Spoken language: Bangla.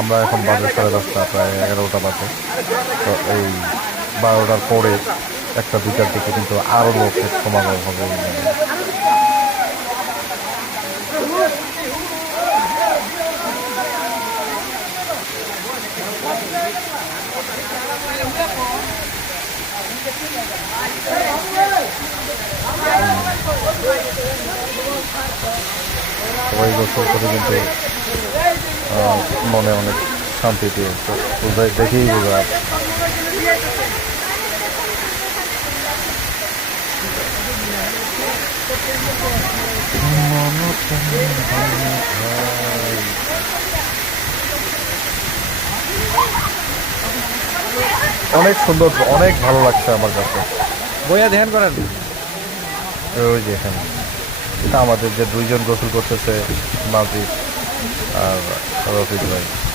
আমরা এখন বাজে 10:30, প্রায় 11টা বাজে। তো এই 12টার পরে 1টা-2টার দিকে কিন্তু আরো লোকের সমাগম হবে এই মেলায়। সবাই গোসল করে কিন্তু মনে অনেক শান্তি পেয়ে দেখেই বোঝা যাচ্ছে। অনেক সুন্দর, অনেক ভালো লাগছে আমার কাছে। বইয়া ধ্যান করেন। ওই যে এখানে এটা আমাদের যে দুইজন গোসল করতেছে, নাজির আর রফিক ভাই।